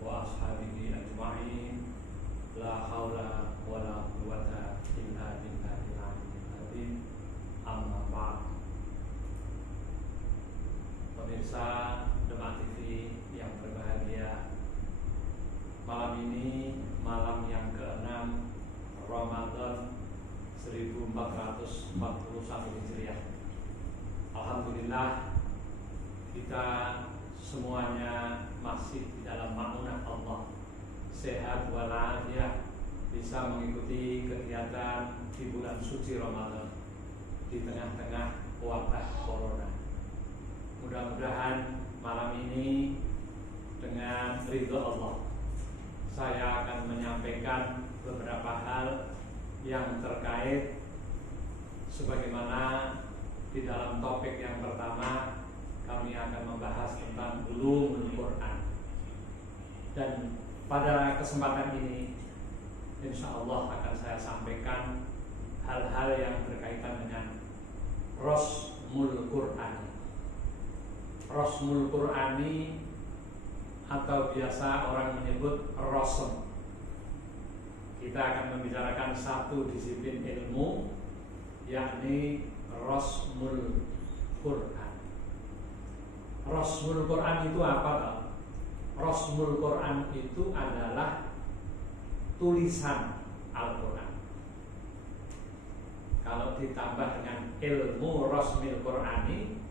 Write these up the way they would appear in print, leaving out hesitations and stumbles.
وأصحابه أجمعين لا حول ولا قوة إلا بالله العلي العظيم أما بعد. Pemirsa Demak TV yang berbahagia, malam ini malam yang ke-6 Ramadan 1441 Hijriah. Alhamdulillah kita semuanya masih di dalam ma'unah Allah, sehat walafiat, bisa mengikuti kegiatan di bulan suci Ramadan di tengah-tengah wabah corona. Mudah-mudahan malam ini dengan ridho Allah saya akan menyampaikan beberapa hal yang terkait sebagaimana di dalam topik yang pertama kami akan membahas tentang ulumul Quran. Dan pada kesempatan ini insya Allah akan saya sampaikan hal-hal yang berkaitan dengan Rasmul Qur'ani. Rasmul Qur'ani atau biasa orang menyebut Rasm. Kita akan membicarakan satu disiplin ilmu, yakni Rasmul Qur'an. Rasmul Qur'an itu apa toh? Rasmul Qur'an itu adalah tulisan Al-Qur'an. Kalau ditambah dengan ilmu Rasmul Qur'ani,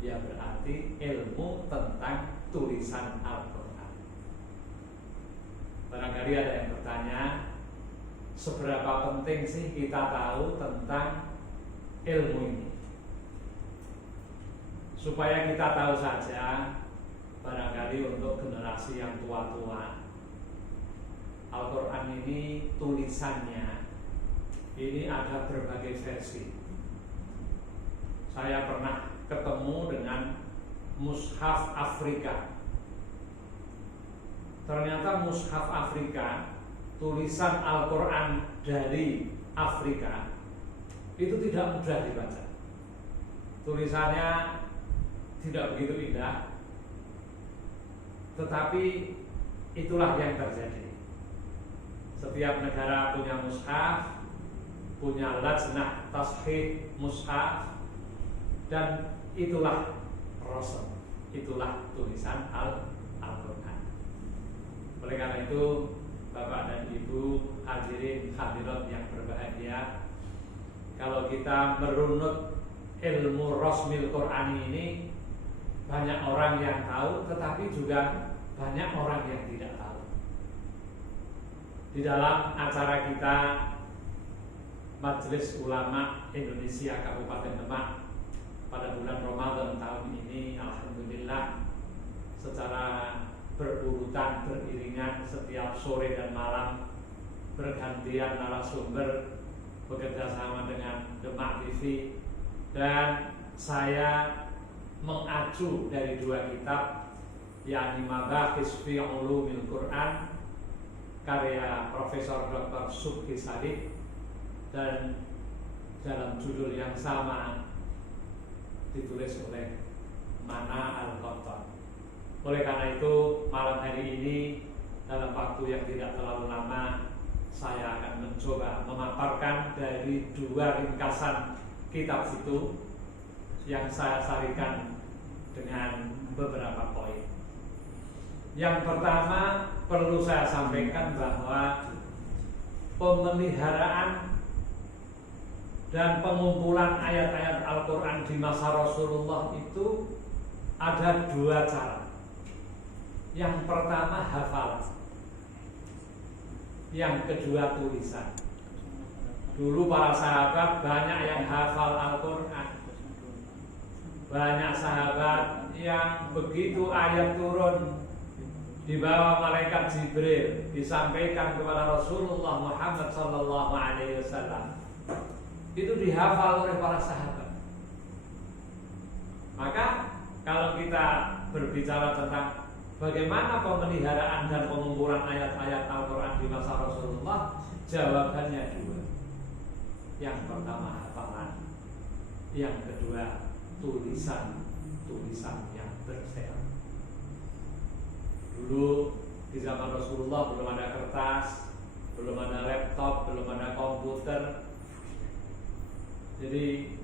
ya berarti ilmu tentang tulisan Al-Qur'an. Barangkali ada yang bertanya, seberapa penting sih kita tahu tentang ilmu ini? Supaya kita tahu saja, barangkali untuk generasi yang tua-tua, Al-Quran ini tulisannya ini ada berbagai versi. Saya pernah ketemu dengan Mushaf Afrika. Ternyata Mushaf Afrika, tulisan Al-Quran dari Afrika, itu tidak mudah dibaca. Tulisannya tidak begitu indah, tetapi itulah yang terjadi. Setiap negara punya mushaf, punya lajnah tashih mushaf, dan itulah Rasm, itulah tulisan Al-Quran. Oleh karena itu, Bapak dan Ibu hadirin hadirat yang berbahagia, kalau kita merunut ilmu Rasmul Qur'ani ini, banyak orang yang tahu, tetapi juga banyak orang yang tidak tahu. Di dalam acara kita Majelis Ulama Indonesia Kabupaten Demak pada bulan Ramadan tahun ini, alhamdulillah secara berurutan, beriringan, setiap sore dan malam bergantian narasumber bekerja sama dengan Demak TV, dan saya mengacu dari dua kitab, yakni Mabahis fi Ulumil Quran karya Profesor Dr. Subki Sadik, dan dalam judul yang sama ditulis oleh Mana Al-Qattan. Oleh karena itu, malam hari ini dalam waktu yang tidak terlalu lama, saya akan mencoba memaparkan dari dua ringkasan kitab itu yang saya sarikan dengan beberapa poin. Yang pertama, perlu saya sampaikan bahwa pemeliharaan dan pengumpulan ayat-ayat Al-Quran di masa Rasulullah itu ada dua cara. Yang pertama hafalan, yang kedua tulisan. Dulu para sahabat banyak yang hafal Al-Quran. Banyak sahabat yang begitu ayat turun dibawa malaikat Jibril disampaikan kepada Rasulullah Muhammad SAW, itu dihafal oleh para sahabat. Maka kalau kita berbicara tentang bagaimana pemeliharaan dan pengumpulan ayat-ayat Al-Quran di masa Rasulullah, jawabannya dua. Yang pertama hafalan, yang kedua tulisan yang bersejarah. Dulu Di zaman Rasulullah belum ada kertas, belum ada laptop, belum ada komputer. Jadi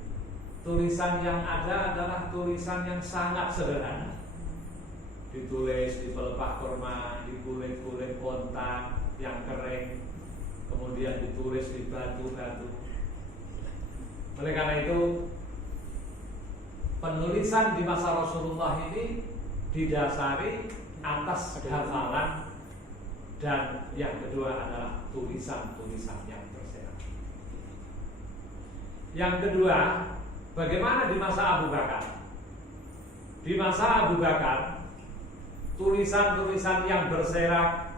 tulisan yang ada adalah tulisan yang sangat sederhana. Ditulis di pelepah kurma, di kulit-kulit kontak yang kering, kemudian ditulis di batu-batu. Oleh karena itu, penulisan di masa Rasulullah ini didasari atas hafalan, dan yang kedua adalah tulisan-tulisan yang terserak. Yang kedua, bagaimana di masa Abu Bakar? Di masa Abu Bakar, tulisan-tulisan yang berserak,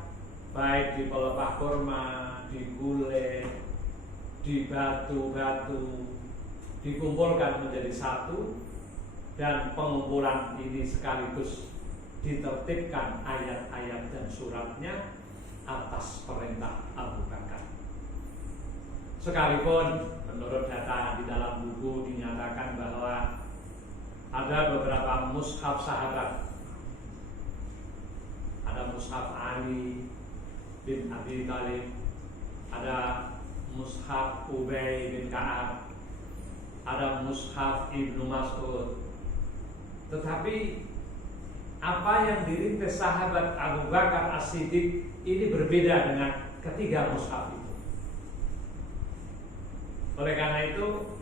baik di pelepah kurma, di kulit, di batu-batu, dikumpulkan menjadi satu, dan pengumpulan ini sekaligus ditertibkan ayat-ayat dan suratnya atas perintah Abu Bakar. Sekalipun menurut data di dalam buku dinyatakan bahwa ada beberapa mushaf sahabat. Ada mushaf Ali bin Abi Thalib, ada mushaf Ubay bin Ka'ab, ada mushaf Ibnu Mas'ud. Tetapi apa yang dirintis sahabat Abu Bakar As-Siddiq ini berbeda dengan ketiga mushaf itu. Oleh karena itu,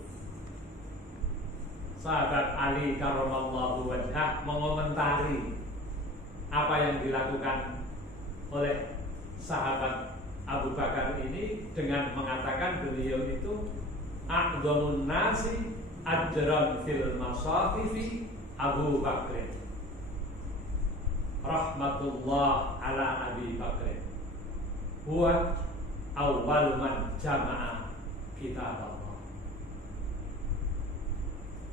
sahabat Ali karramallahu wajhah mengomentari apa yang dilakukan oleh sahabat Abu Bakar ini dengan mengatakan beliau itu a'dhamun nasi ajran fil masahifi Abu Bakr, rahmatullah ala Abi Bakr, huwa awwal man jama'a kitab Allah.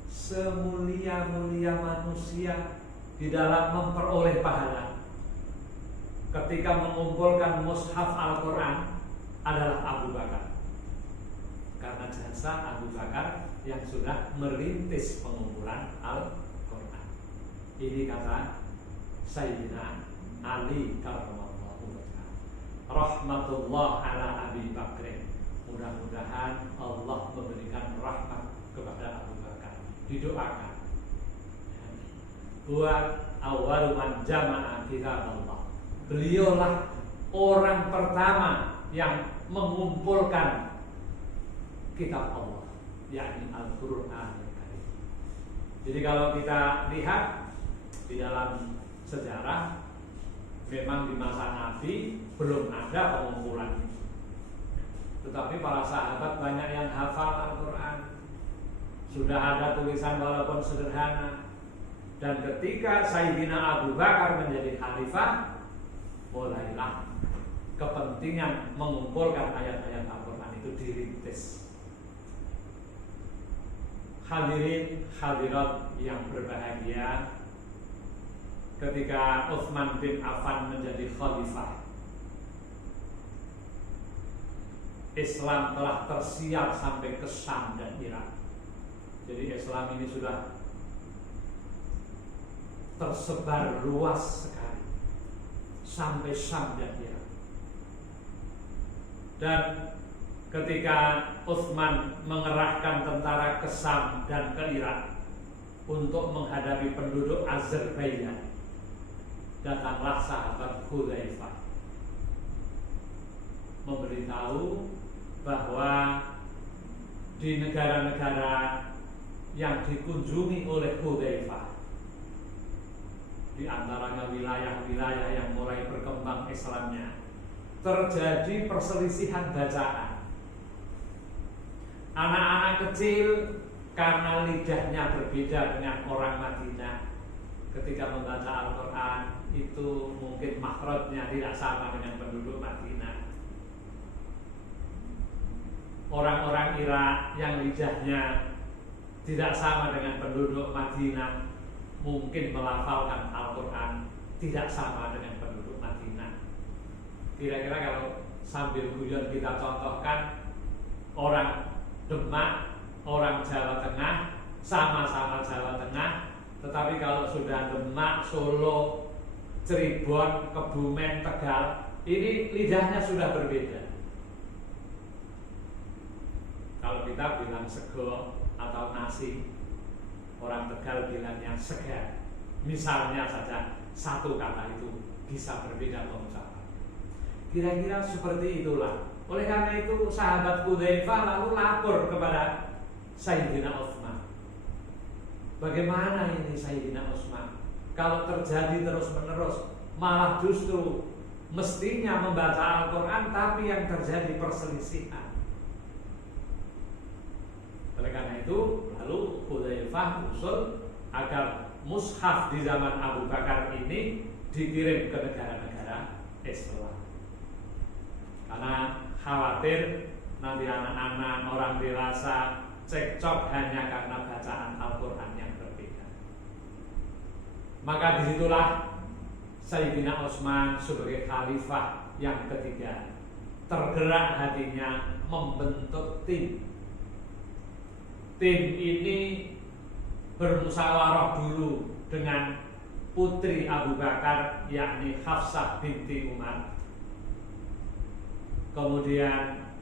Semulia-mulia manusia di dalam memperoleh pahala ketika mengumpulkan mushaf Al-Quran adalah Abu Bakar, karena jasa Abu Bakar yang sudah merintis pengumpulan Al-Quran. Ini kata Sayyidina Ali karramallahu wajhah, rahmatullah ala Abi Bakr, mudah-mudahan Allah memberikan rahmat kepada Abu Bakar. Didoakan. Buat awal man jama'a kitab Allah. Beliaulah orang pertama yang mengumpulkan kitab Allah, yakni Al-Qur'an. Jadi kalau kita lihat di dalam sejarah, memang di masa Nabi belum ada pengumpulan itu. Tetapi para sahabat banyak yang hafal Al-Quran, sudah ada tulisan walaupun sederhana. Dan ketika Sayyidina Abu Bakar menjadi khalifah, mulailah kepentingan mengumpulkan ayat-ayat Al-Quran itu dirintis. Hadirin hadirat yang berbahagia, ketika Utsman bin Affan menjadi khalifah, Islam telah tersiar sampai ke Syam dan Irak. Jadi Islam ini sudah tersebar luas sekali sampai Syam dan Irak. Dan ketika Utsman mengerahkan tentara ke Syam dan ke Irak untuk menghadapi penduduk Azerbaijan, datanglah sahabat Hudzaifah memberitahu bahwa di negara-negara yang dikunjungi oleh Hudzaifah, di antaranya wilayah-wilayah yang mulai berkembang Islamnya, terjadi perselisihan bacaan. Anak-anak kecil karena lidahnya berbeda dengan orang Madinah, ketika membaca Al-Quran itu mungkin makhrajnya tidak sama dengan penduduk Madinah. Orang-orang Irak yang lidahnya tidak sama dengan penduduk Madinah mungkin melafalkan Al-Quran tidak sama dengan penduduk Madinah. Kira-kira kalau sambil guyon kita contohkan, orang Demak, orang Jawa Tengah, sama-sama Jawa Tengah, tetapi kalau sudah Demak, Solo, Cirebon, Kebumen, Tegal, ini lidahnya sudah berbeda. Kalau kita bilang sego atau nasi, orang Tegal bilangnya segar. Misalnya saja satu kata itu bisa berbeda pengucapan. Kira-kira seperti itulah. Oleh karena itu sahabat Hudzaifah lalu lapor kepada Sayyidina Utsman. Bagaimana ini Sayyidina Utsman? Kalau terjadi terus-menerus, malah justru mestinya membaca Al-Quran, tapi yang terjadi perselisihan. Oleh karena itu, lalu Hudzaifah usul agar mushaf di zaman Abu Bakar ini dikirim ke negara-negara Islam. Karena khawatir nanti anak-anak, orang dewasa cekcok hanya karena bacaan Al-Quran yang berbeda. Maka disitulah Sayyidina Utsman sebagai khalifah yang ketiga tergerak hatinya membentuk tim. Tim ini bermusyawarah dulu dengan putri Abu Bakar, yakni Hafsah binti Umar. Kemudian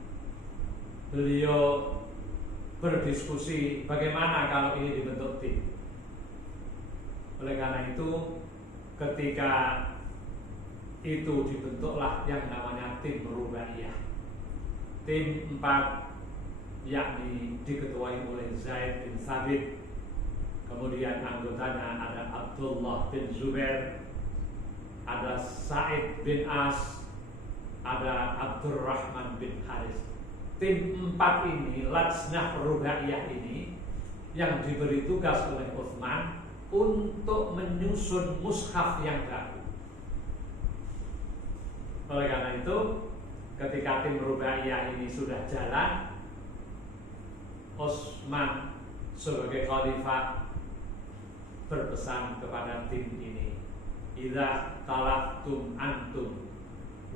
beliau berdiskusi bagaimana kalau ini dibentuk tim. Oleh karena itu, ketika itu dibentuklah yang namanya tim Rubaiyah. Tim 4 yakni diketuai oleh Zaid bin Thabit. Kemudian anggotanya ada Abdullah bin Zubair, ada Sa'id bin As, ada Abdurrahman bin Haris. Tim 4 ini, Lajnah Rubaiyah ini, yang diberi tugas oleh Utsman untuk menyusun mushaf yang baru. Oleh karena itu, ketika tim Rubaiyah ini sudah jalan, Utsman sebagai khalifah berpesan kepada tim ini, idza talaqtum antum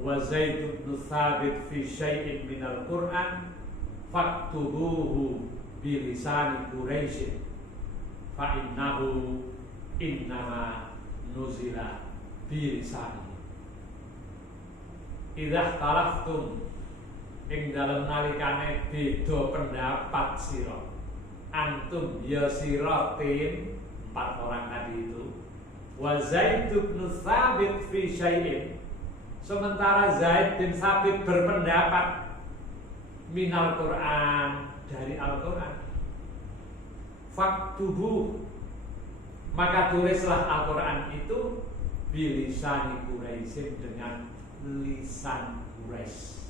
wa Zaid bin Thabit fi syai'in minal Qur'an faktubuhu bi lisani Quraisy fa innahu innama nuzila bi lisani. Idza talaqtum ing dalem nalikane beda pendapat sira, antum ya sira tim 4 orang tadi itu, wa Zaid bin Thabit fi syai'in, sementara Zaid bin Thabit berpendapat minal Quran, dari Al-Quran, faktubuh, maka tulislah Al-Quran itu bilisani Quraisy, dengan lisan Quraisy.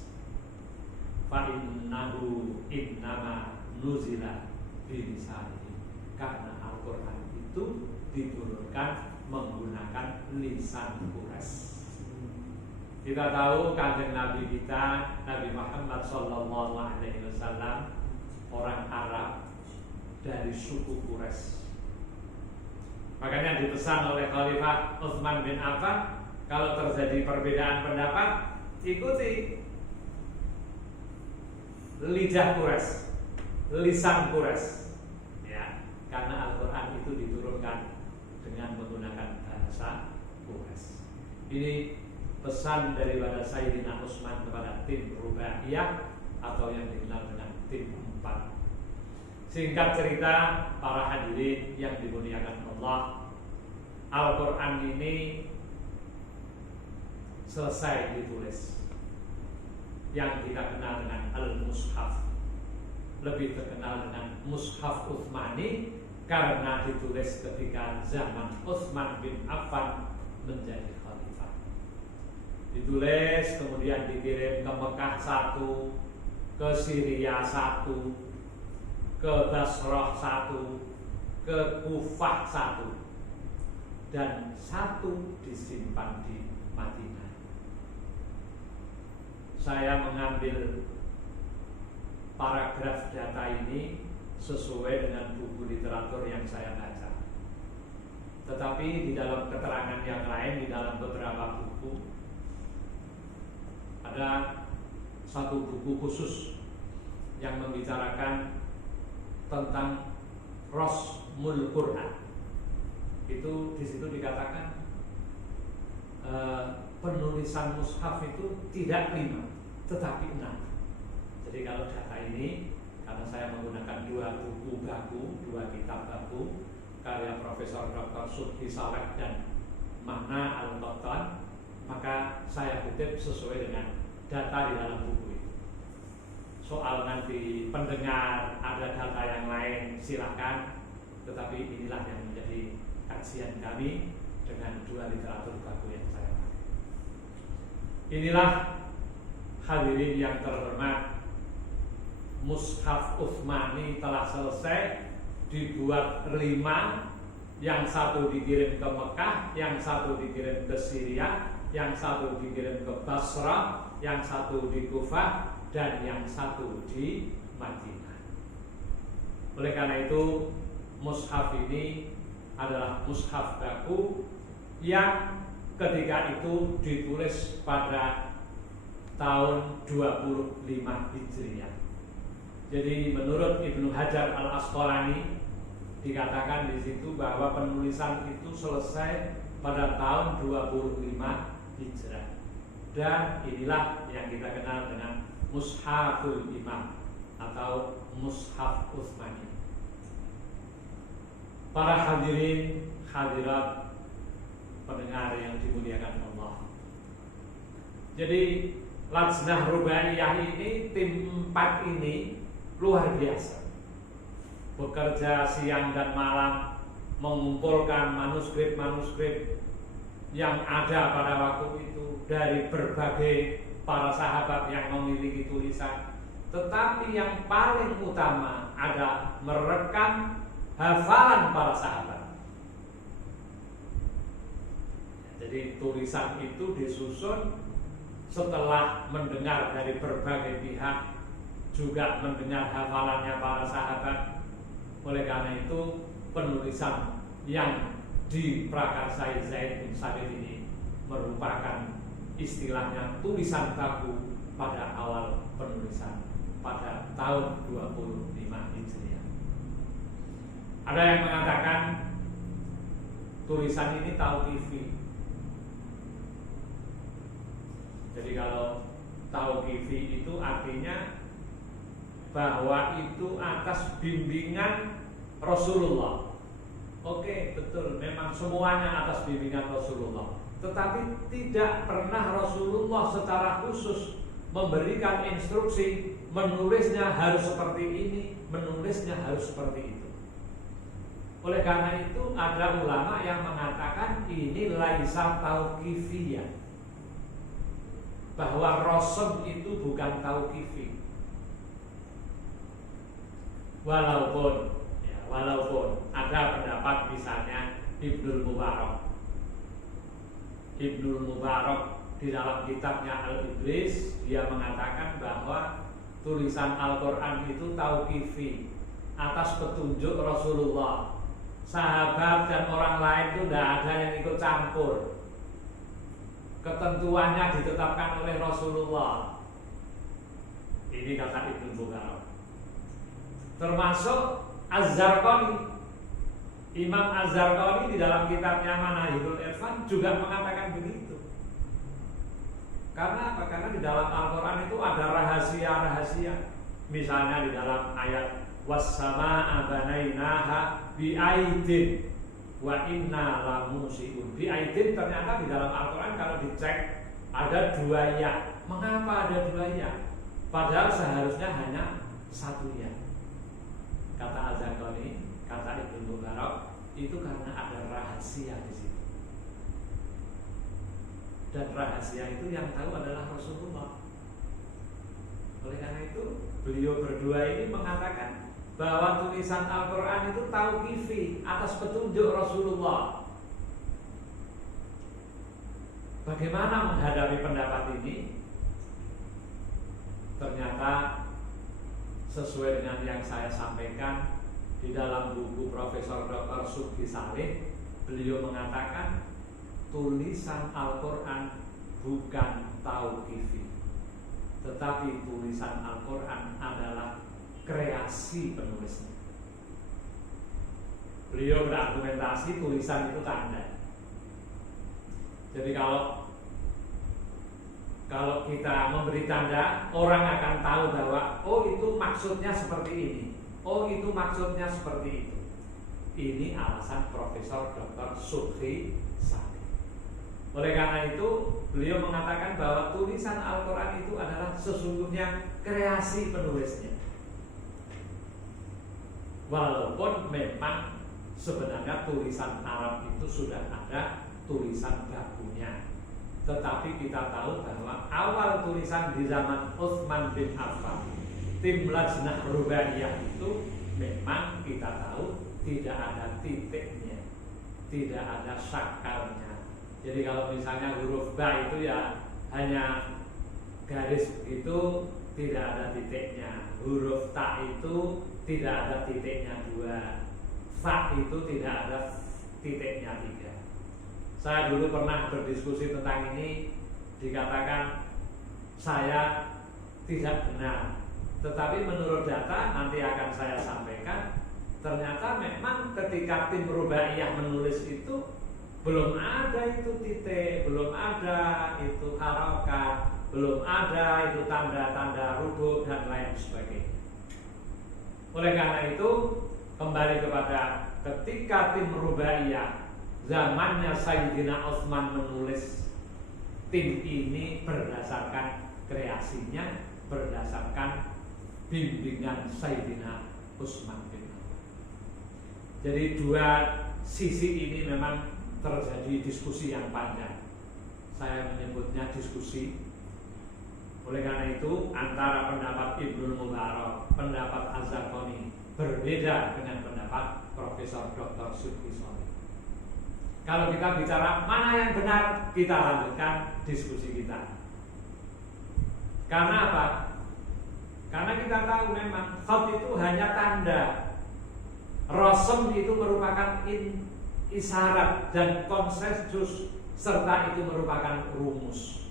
Fa innahu innama nuzila bilisani, karena Al-Quran itu diturunkan menggunakan lisan Quraisy. Kita tahu kanjeng Nabi kita, Nabi Muhammad sallallahu alaihi wasallam, orang Arab dari suku Quraisy. Makanya dipesan oleh Khalifah Utsman bin Affan, kalau terjadi perbedaan pendapat, ikuti lidah Quraisy, lisan Quraisy, ya, karena Al-Quran itu diturunkan dengan menggunakan bahasa Quraisy. Ini pesan daripada Sayyidina Utsman kepada tim Rubaiyah atau yang dikenal dengan tim 4. Singkat cerita, para hadirin yang dimuliakan Allah, Al-Quran ini selesai ditulis, yang kita kenal dengan Al-Mushaf, lebih terkenal dengan Mushaf Utsmani karena ditulis ketika zaman Utsman bin Affan menjadi khalifah. Ditulis kemudian dikirim ke Mekah 1, ke Syria 1, ke Basrah 1, ke Kufah 1, dan 1 disimpan di Madinah. Saya mengambil paragraf data ini sesuai dengan buku literatur yang saya baca. Tetapi di dalam keterangan yang lain, di dalam beberapa buku, ada satu buku khusus yang membicarakan tentang Rasmul Quran. Itu di situ dikatakan penulisan mushaf itu tidak 5, tetapi 6. Jadi kalau data ini, karena saya menggunakan 2 buku baku, 2 kitab baku karya Profesor Dr. Subhi Saleh dan Mahna Al-Qattan, maka saya kutip sesuai dengan data di dalam buku itu. Soal nanti pendengar ada data yang lain silakan, tetapi inilah yang menjadi kajian kami dengan 2 literatur baku yang saya pakai. Inilah hadirin yang terhormat, Mushaf Utsmani telah selesai dibuat 5, yang 1 dikirim ke Mekah, yang 1 dikirim ke Syria, yang 1 dikirim ke Basra, yang 1 di Kufah, dan yang 1 di Madinah. Oleh karena itu, mushaf ini adalah mushaf baku yang ketika itu ditulis pada tahun 25 Hijriah. Jadi menurut Ibnu Hajar Al-Asqalani dikatakan di situ bahwa penulisan itu selesai pada tahun 25 Hijrah. Dan inilah yang kita kenal dengan Mushaful Imam atau Mushaf Utsmani. Para hadirin hadirat pendengar yang dimuliakan Allah. Jadi Lajnah Rubaiyah ini, tim 4 ini luar biasa, bekerja siang dan malam mengumpulkan manuskrip-manuskrip yang ada pada waktu itu dari berbagai para sahabat yang memiliki tulisan. Tetapi yang paling utama ada merekam hafalan para sahabat. Jadi tulisan itu disusun setelah mendengar dari berbagai pihak, juga mendengar hafalannya para sahabat. Oleh karena itu penulisan yang diprakarsai Zaid bin Sabit ini merupakan istilahnya tulisan baku pada awal penulisan pada tahun 25 Hijriah. Ada yang mengatakan tulisan ini tauqifi. Jadi kalau tauqifi itu artinya bahwa itu atas bimbingan Rasulullah. Oke, betul, memang semuanya atas bimbingan Rasulullah. Tetapi tidak pernah Rasulullah secara khusus memberikan instruksi menulisnya harus seperti ini, menulisnya harus seperti itu. Oleh karena itu ada ulama yang mengatakan ini laisa tauqifiyah, bahwa Rasul itu bukan tauqifi. Walaupun ada pendapat misalnya Ibnul Mubarak di dalam kitabnya Al-Ibris, dia mengatakan bahwa tulisan Al-Quran itu tauqifi, atas petunjuk Rasulullah. Sahabat dan orang lain itu tidak ada yang ikut campur. Ketentuannya ditetapkan oleh Rasulullah. Ini kata Ibnu Mubarak. Termasuk Az-Zarqani, Imam Az-Zarqani di dalam kitabnya Manahilul Irfan juga mengatakan begitu. Karena apa? Karena di dalam Al-Quran itu ada rahasia-rahasia. Misalnya di dalam ayat was-samaa'a banainaha bi'aidin wa inna lamusiun. Bi'aidin ternyata di dalam Al-Quran kalau dicek ada 2 ya. Mengapa ada 2 ya? Padahal seharusnya hanya 1 ya. Kata Az-Zarqani, kata Ibnu Mubarak, itu karena ada rahasia di situ. Dan rahasia itu yang tahu adalah Rasulullah. Oleh karena itu beliau berdua ini mengatakan bahwa tulisan Al-Quran itu tauqifi, atas petunjuk Rasulullah. Bagaimana menghadapi pendapat ini? Ternyata sesuai dengan yang saya sampaikan di dalam buku Profesor Dr. Subhi Saleh, beliau mengatakan tulisan Al-Quran bukan tauqifi, tetapi tulisan Al-Quran adalah kreasi penulisnya. Beliau berargumentasi tulisan itu tanda. Jadi kalau Kalau kita memberi tanda, orang akan tahu bahwa oh itu maksudnya seperti ini, oh itu maksudnya seperti itu. Ini alasan Profesor Dr. Subhi Saleh. Oleh karena itu, beliau mengatakan bahwa tulisan Al-Quran itu adalah sesungguhnya kreasi penulisnya. Walaupun memang sebenarnya tulisan Arab itu sudah ada tulisan bakunya, tetapi kita tahu bahwa awal tulisan di zaman Utsman bin Affan, tim Lajnah Rubaiyah itu memang kita tahu tidak ada titiknya, tidak ada sakalnya. Jadi kalau misalnya huruf ba itu ya hanya garis begitu, tidak ada titiknya. Huruf ta itu tidak ada titiknya 2. Fa itu tidak ada titiknya 3. Saya dulu pernah berdiskusi tentang ini, dikatakan saya tidak benar. Tetapi menurut data nanti akan saya sampaikan, ternyata memang ketika tim Rubaiyah menulis itu belum ada itu titik, belum ada itu harokat, belum ada itu tanda-tanda rubuk dan lain sebagainya. Oleh karena itu kembali kepada ketika tim Rubaiyah zamannya Sayyidina Utsman menulis, tim ini berdasarkan kreasinya, berdasarkan bimbingan Sayyidina Utsman bin Affan. Jadi dua sisi ini memang terjadi diskusi yang panjang. Saya menyebutnya diskusi. Oleh karena itu antara pendapat Ibnu Mubarak, pendapat Az-Zarqani berbeda dengan pendapat Profesor Dr. Subhi Saleh. Kalau kita bicara mana yang benar, kita lanjutkan diskusi kita. Karena apa? Karena kita tahu memang khat itu hanya tanda, rasm itu merupakan isyarat dan konsensus, serta itu merupakan rumus.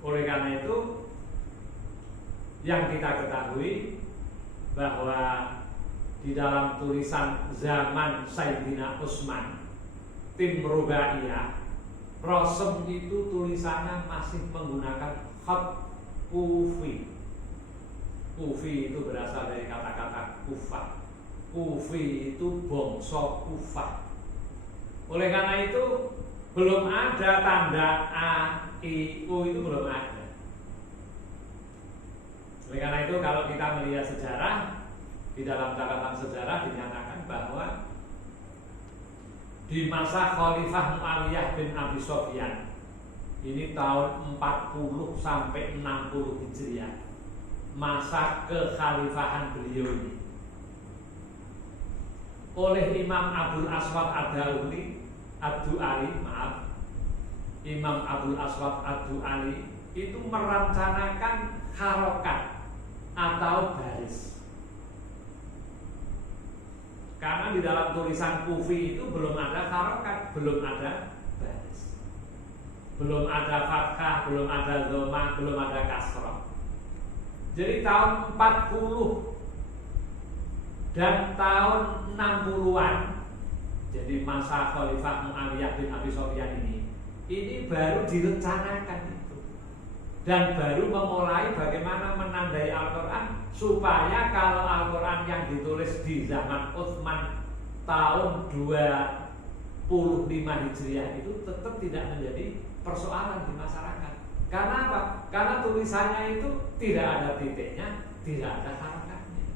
Oleh karena itu yang kita ketahui bahwa di dalam tulisan zaman Sayyidina Utsman, tim Rubaiyah, rasm itu tulisannya masih menggunakan khat kufi. Kufi itu berasal dari kata-kata kufah. Kufi itu bangsa Kufah. Oleh karena itu belum ada tanda A, I, U itu belum ada. Oleh karena itu kalau kita melihat sejarah, di dalam catatan sejarah dinyatakan bahwa di masa Khalifah Muawiyah bin Abi Sufyan, ini tahun 40 sampai 60 Hijriah, masa kekhalifahan beliau ini, oleh Imam Abdul Aswad Ad-Du'ali, Imam Abdul Aswad Ad-Du'ali itu merencanakan harokat atau baris. Karena di dalam tulisan Kufi itu belum ada harokat, belum ada baris, belum ada fathah, belum ada dhammah, belum ada kasrah. Jadi tahun 40 dan tahun 60-an, jadi masa Khalifah Muawiyah bin Abi Sufyan ini baru direncanakan itu, dan baru memulai bagaimana menandai Al-Quran supaya kalau Al-Quran yang ditulis di zaman Utsman tahun 25 Hijriah itu tetap tidak menjadi persoalan di masyarakat. Karena apa? Karena tulisannya itu tidak ada titiknya, tidak ada harokatnya.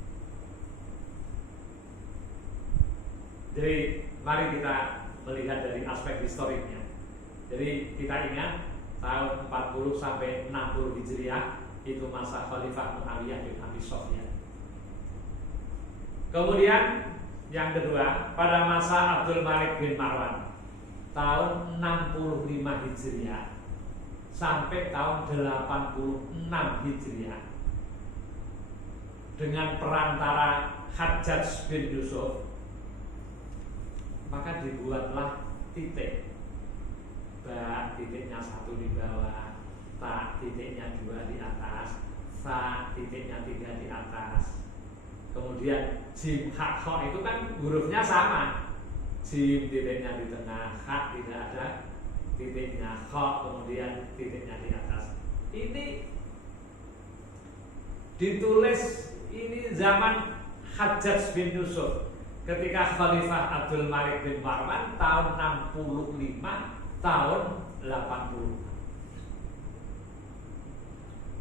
Jadi mari kita melihat dari aspek historiknya. Jadi kita ingat tahun 40 sampai 60 Hijriah itu masa Khalifah Muawiyah bin Abi Sufyan. Kemudian yang kedua, pada masa Abdul Malik bin Marwan tahun 65 Hijriah sampai tahun 86 Hijriah, dengan perantara Hajjaj bin Yusuf, maka dibuatlah titik. Ba titiknya 1 di bawah, ta titiknya 2 di atas, sa titiknya 3 di atas. Kemudian jim hak kho itu kan hurufnya sama, jim titiknya di tengah, hak tidak ada titiknya kha, kemudian titiknya di atas. Ini ditulis ini zaman Hajjaj bin Yusuf ketika Khalifah Abdul Malik bin Marwan tahun 65 tahun 80.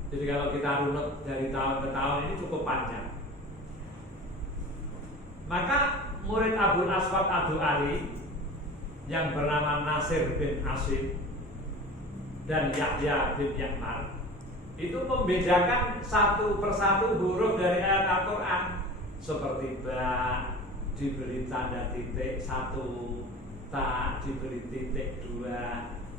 Jadi kalau kita runut dari tahun ke tahun ini cukup panjang. Maka murid Abul Aswad Ad-Du'ali yang bernama Nasir bin Asim dan Yahya bin Yakmar itu membedakan satu persatu huruf dari ayat Al-Quran. Seperti ba diberi tanda titik 1, ta diberi titik 2,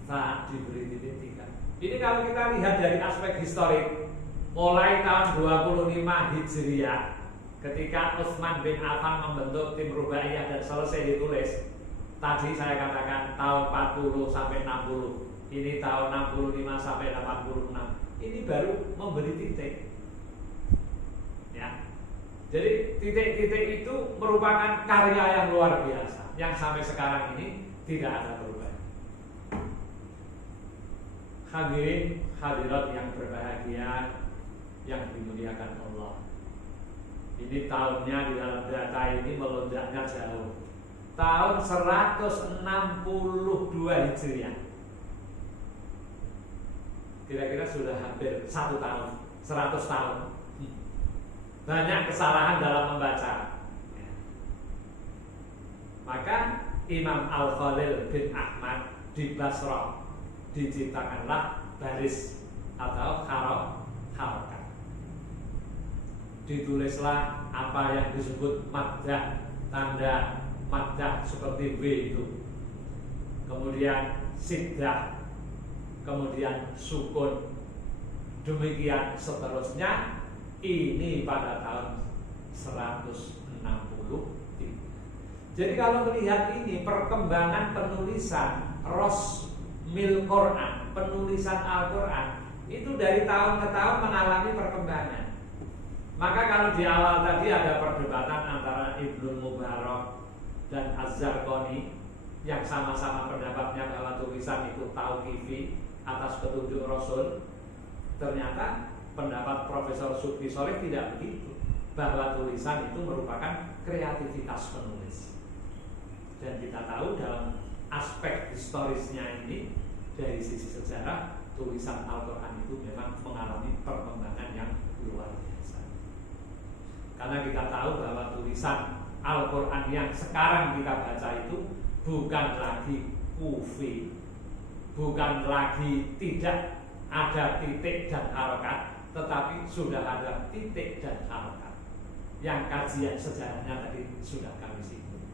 ta diberi titik 3. Ini kalau kita lihat dari aspek historik, mulai tahun 25 Hijriah ketika Utsman bin Affan membentuk tim Rubaiyah dan selesai ditulis. Tadi saya katakan tahun 40 sampai 60. Ini tahun 65 sampai 86. Ini baru memberi titik. Ya. Jadi titik-titik itu merupakan karya yang luar biasa yang sampai sekarang ini tidak ada perubahan. Hadirin hadirat yang berbahagia yang dimuliakan Allah. Ini tahunnya di dalam data ini melonjaknya jauh. Tahun 162 Hijriah. Kira-kira sudah hampir 1 tahun, 100 tahun. Banyak kesalahan dalam membaca. Maka Imam Al-Khalil bin Ahmad di Basrah diciptakanlah baris atau harokat. Ditulislah apa yang disebut maddah, tanda maddah seperti W itu. Kemudian siddah, kemudian sukun, demikian seterusnya. Ini pada tahun 160. Jadi kalau melihat ini perkembangan penulisan Rasmil Quran, penulisan Al-Quran itu dari tahun ke tahun mengalami perkembangan. Maka kalau di awal tadi ada perdebatan antara Ibnu Mubarak dan Az-Zarqani yang sama-sama pendapatnya bahwa tulisan itu tauqifi atas petunjuk Rasul. Ternyata pendapat Profesor Subki Sholeh tidak begitu, bahwa tulisan itu merupakan kreativitas penulis. Dan kita tahu dalam aspek historisnya ini, dari sisi sejarah, tulisan Al-Quran itu memang mengalami perkembangan yang luar biasa. Karena kita tahu bahwa tulisan Al-Quran yang sekarang kita baca itu bukan lagi kufi, bukan lagi tidak ada titik dan harokat, tetapi sudah ada titik dan harokat. Yang kajian sejarahnya tadi sudah kami singgung.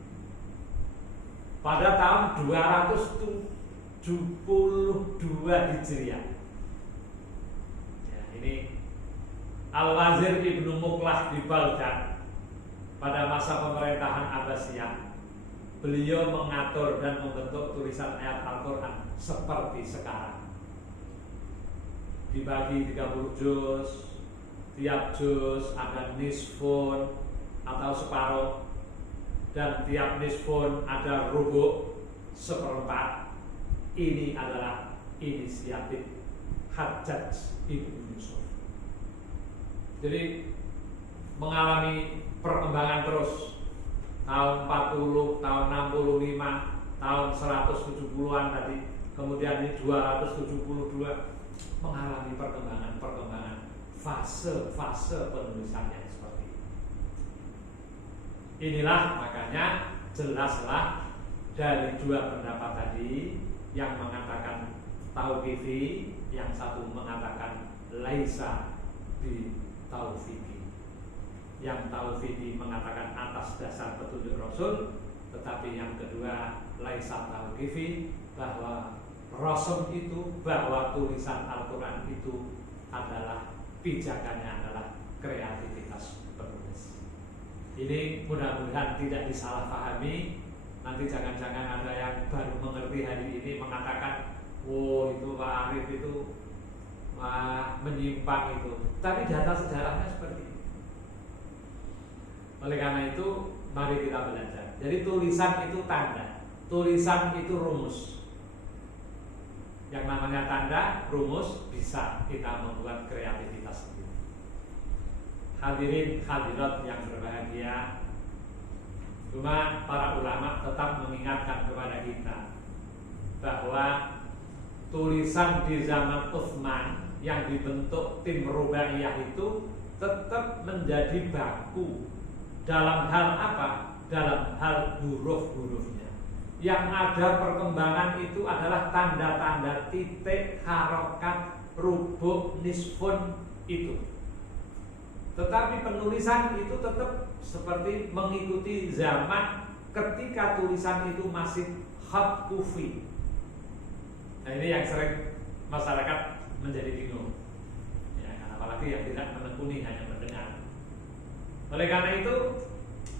Pada tahun 272 Hijriah, ya, ini Al-Wazir Ibnu Muklah di Baghdad pada masa pemerintahan Abbasiyah, beliau mengatur dan membentuk tulisan ayat Al-Quran seperti sekarang. Dibagi 30 juz, tiap juz ada nisfun atau separuh, dan tiap nisfun ada rubu' seperempat. Ini adalah inisiatif Hajjaj bin Yusuf. Jadi mengalami perkembangan terus. Tahun 40, tahun 65, tahun 170-an tadi, kemudian ini 272, mengalami perkembangan fase-fase penulisannya seperti ini. Inilah makanya jelaslah dari dua pendapat tadi, yang mengatakan tauqifi, yang satu mengatakan laisa bi taufiqi. Yang taufiqi mengatakan atas dasar petunjuk Rasul, tetapi yang kedua laisa tauqifi, bahwa Rasul itu, bahwa tulisan Al-Quran itu adalah pijakannya adalah kreativitas penulis. Ini mudah-mudahan tidak disalahpahami. Nanti jangan-jangan ada yang baru mengerti hari ini mengatakan, oh itu Pak Arif itu menyimpang itu. Tapi data sejarahnya seperti itu. Oleh karena itu mari kita belajar. Jadi tulisan itu tanda, tulisan itu rumus. Yang namanya tanda, rumus, bisa kita membuat kreativitas sendiri. Hadirin hadirat yang berbahagia, cuma para ulama tetap mengingatkan kepada kita bahwa tulisan di zaman Utsman yang dibentuk tim Rubaiyah itu tetap menjadi baku. Dalam hal apa? Dalam hal huruf-hurufnya. Yang ada perkembangan itu adalah tanda-tanda titik, harokat, rubuk, nisfun itu. Tetapi penulisan itu tetap seperti mengikuti zaman ketika tulisan itu masih khat kufi. Nah, ini yang sering masyarakat menjadi bingung. Ya, apalagi yang tidak menekuni, hanya mendengar. Oleh karena itu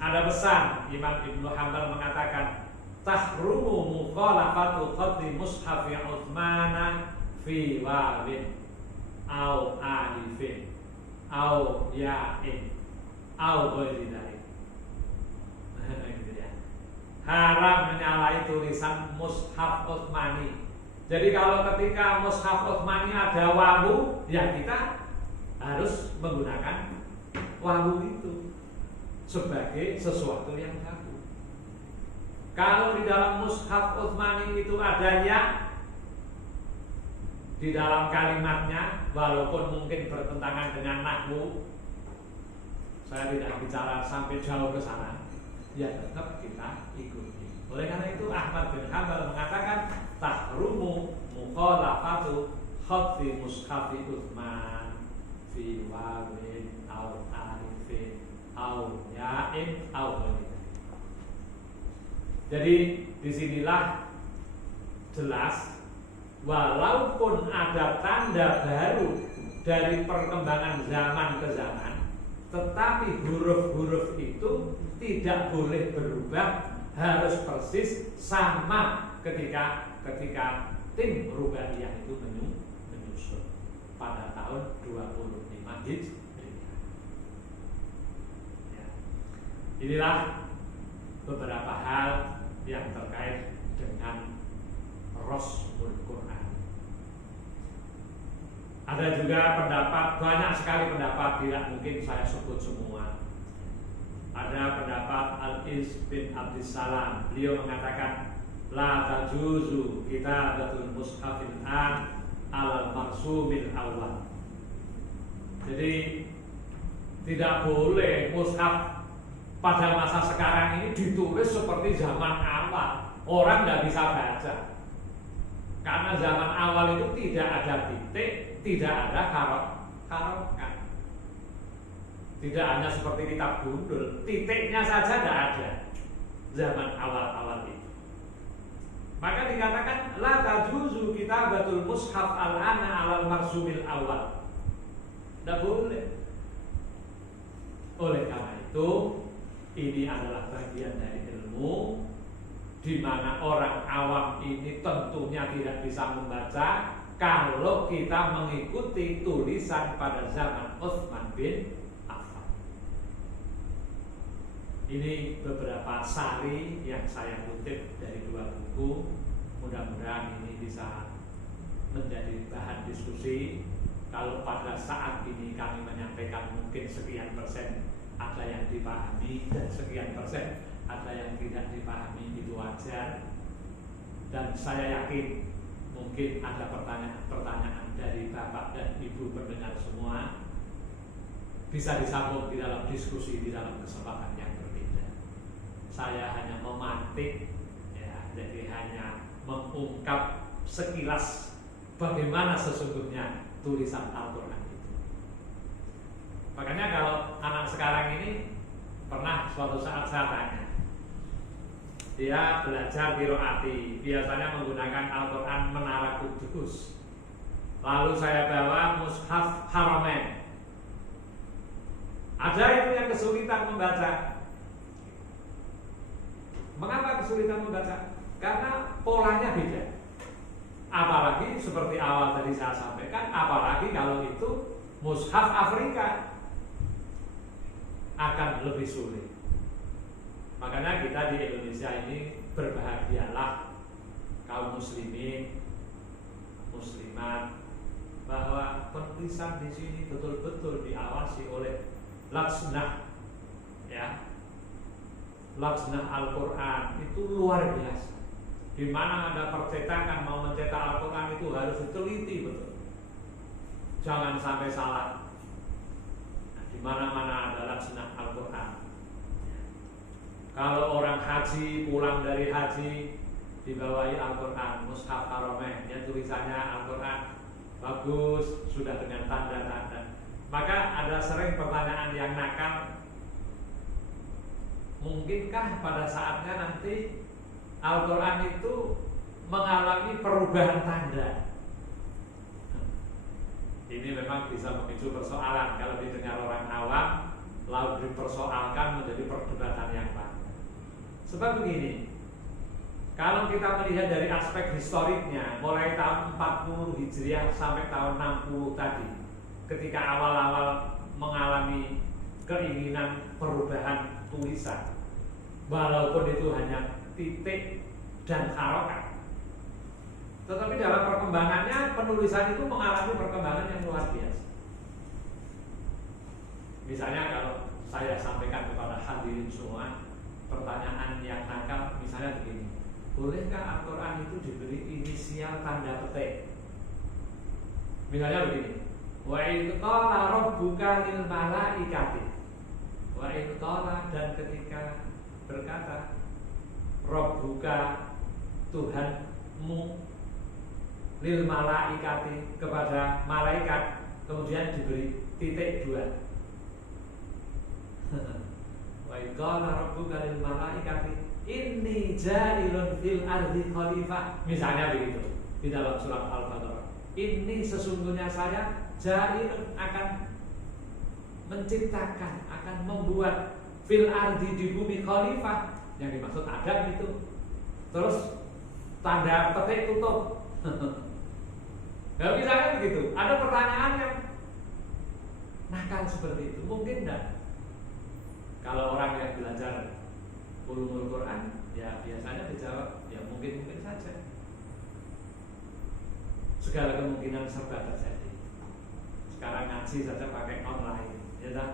ada pesan Imam Ibnu Hanbal mengatakan tahrumu mukhalafatu khatti mushafi Utsmana fi wawin au alifin au ya'in au ghairi dzalik. Gitu ya. Haram menyalahi tulisan mushaf Utsmani. Jadi kalau ketika mushaf Utsmani ada wawu, ya kita harus menggunakan wawu itu sebagai sesuatu yang baku. Kalau di dalam mushaf Utsmani itu ada ya di dalam kalimatnya, walaupun mungkin bertentangan dengan nahwu, saya tidak bicara sampai jauh ke sana, ya tetap kita ikuti. Oleh karena itu Ahmad bin Hanbal mengatakan tahrumu mukhalafatu khatti mushafi Utsman fi wawin au alifin au ya'in au ghairi. Jadi disinilah jelas, walaupun ada tanda baru dari perkembangan zaman ke zaman, tetapi huruf-huruf itu tidak boleh berubah, harus persis sama ketika tim Rubaiyah itu menyusun pada tahun 25 Hijriah. Ya. Inilah beberapa hal yang terkait dengan Rasmul Quran. Ada juga pendapat, banyak sekali pendapat, tidak mungkin saya sebut semua. Ada pendapat Al-Iz bin Abdissalam, beliau mengatakan la tajuzu kitabatul mushafil an alal marsumil awal. Jadi tidak boleh mushaf pada masa sekarang ini ditulis seperti zaman awal. Orang tidak bisa baca karena zaman awal itu tidak ada titik, tidak ada harokat. Tidak hanya seperti kitab gundul, titiknya saja tidak ada zaman awal-awal itu. Maka dikatakan la tajuzu kitabatul mushaf al-ana alal marsumil awal. Tidak boleh. Oleh karena itu, ini adalah bagian dari ilmu di mana orang awam ini tentunya tidak bisa membaca kalau kita mengikuti tulisan pada zaman Utsman bin Affan. Ini beberapa sari yang saya kutip dari dua buku. Mudah-mudahan ini bisa menjadi bahan diskusi. Kalau pada saat ini kami menyampaikan mungkin sekian persen ada yang dipahami dan sekian persen ada yang tidak dipahami, itu wajar. Dan saya yakin mungkin ada pertanyaan dari Bapak dan Ibu pendengar semua, bisa disambung di dalam diskusi di dalam kesempatan yang berbeda. Saya hanya memantik, ya, jadi hanya mengungkap sekilas bagaimana sesungguhnya tulisan Al-Quran itu. Makanya kalau anak sekarang ini, pernah suatu saat saya tanya, dia belajar qiraati, biasanya menggunakan Al-Quran Menara Kudus. Lalu saya bawa Mushaf Haramain. Ada yang kesulitan membaca. Mengapa kesulitan membaca? Karena polanya beda. Apalagi seperti awal tadi saya sampaikan, apalagi kalau itu Mushaf Afrika, akan lebih sulit. Makanya kita di Indonesia ini berbahagialah kaum muslimin muslimat bahwa penulisan di sini betul-betul diawasi oleh lajnah, ya, lajnah Al-Quran itu luar biasa. Di mana ada percetakan mau mencetak Al-Quran itu harus diteliti betul, jangan sampai salah. Nah, di mana-mana ada lajnah Al-Quran. Kalau orang haji pulang dari haji dibawahi Al-Quran, mushaf Karomen, yang tulisannya Al-Quran bagus, sudah dengan tanda-tanda. Maka ada sering pertanyaan yang nakal, mungkinkah pada saatnya nanti Al-Quran itu mengalami perubahan tanda? Ini memang bisa memicu persoalan kalau didengar orang awam, lalu dipersoalkan menjadi perdebatan yang panjang. Sebab begini, kalau kita melihat dari aspek historiknya, mulai tahun 40 Hijriah sampai tahun 60 tadi, ketika awal-awal mengalami keinginan perubahan tulisan, walaupun itu hanya titik dan harokat, tetapi dalam perkembangannya penulisan itu mengalami perkembangan yang luar biasa. Misalnya kalau saya sampaikan kepada hadirin semua pertanyaan yang nakal, misalnya begini, bolehkah Al-Quran itu diberi inisial tanda petik? Misalnya begini, wa in qala rabbuka lil malaikati, wa in qala, dan ketika berkata Rabbuka, Tuhanmu, lil malaikati, kepada malaikat, kemudian diberi titik 2. Wa qala rabbuka lil malaikati inni ja'ilun fil ardi khalifah, misalnya begitu di dalam surat Al-Baqarah. Ini sesungguhnya saya ja'ilun, akan menciptakan, akan membuat fil ardi, di bumi, khalifah, yang dimaksud Adam itu. Terus tanda petik tutup. Nah, misalnya begitu. Ada pertanyaan yang nakal seperti itu, mungkin enggak? Kalau orang yang belajar ulumul Quran, ya biasanya dijawab, ya mungkin saja. Segala kemungkinan serba terjadi. Sekarang ngaji saja pakai online, ya tak?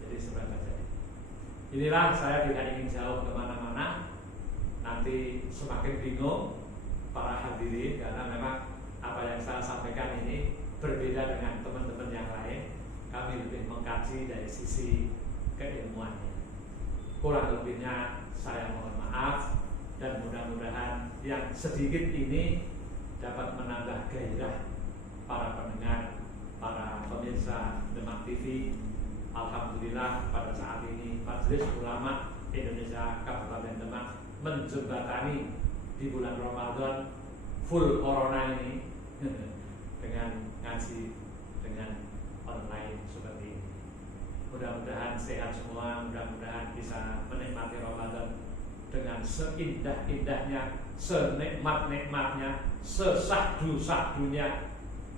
Jadi serba terjadi. Inilah, saya tidak ingin jauh kemana-mana, nanti semakin bingung para hadirin, karena memang apa yang saya sampaikan ini berbeda dengan teman-teman yang lain. Kami lebih mengkaji dari sisi keilmuannya. Kurang lebihnya saya mohon maaf, dan mudah-mudahan yang sedikit ini dapat menambah gairah para pendengar, para pemirsa Demak TV. Alhamdulillah pada saat ini Majelis Ulama Indonesia Kabupaten Demak menjembatani di bulan Ramadan full corona ini dengan ngaji dengan online seperti ini. Mudah-mudahan sehat semua, mudah-mudahan bisa menikmati Ramadan dengan seindah-indahnya, senikmat-nikmatnya, sesahdu-sahdunya,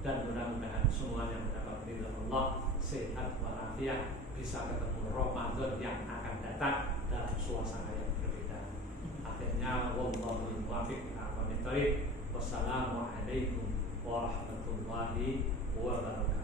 dan mudah-mudahan semuanya mendapat ridha Allah, sehat walafiat, bisa ketemu Ramadan yang akan datang dalam suasana yang berbeda. Akhirnya wallahul muwaffiq ila aqwamit thoriq. Wassalamualaikum warahmatullahi wabarakatuh.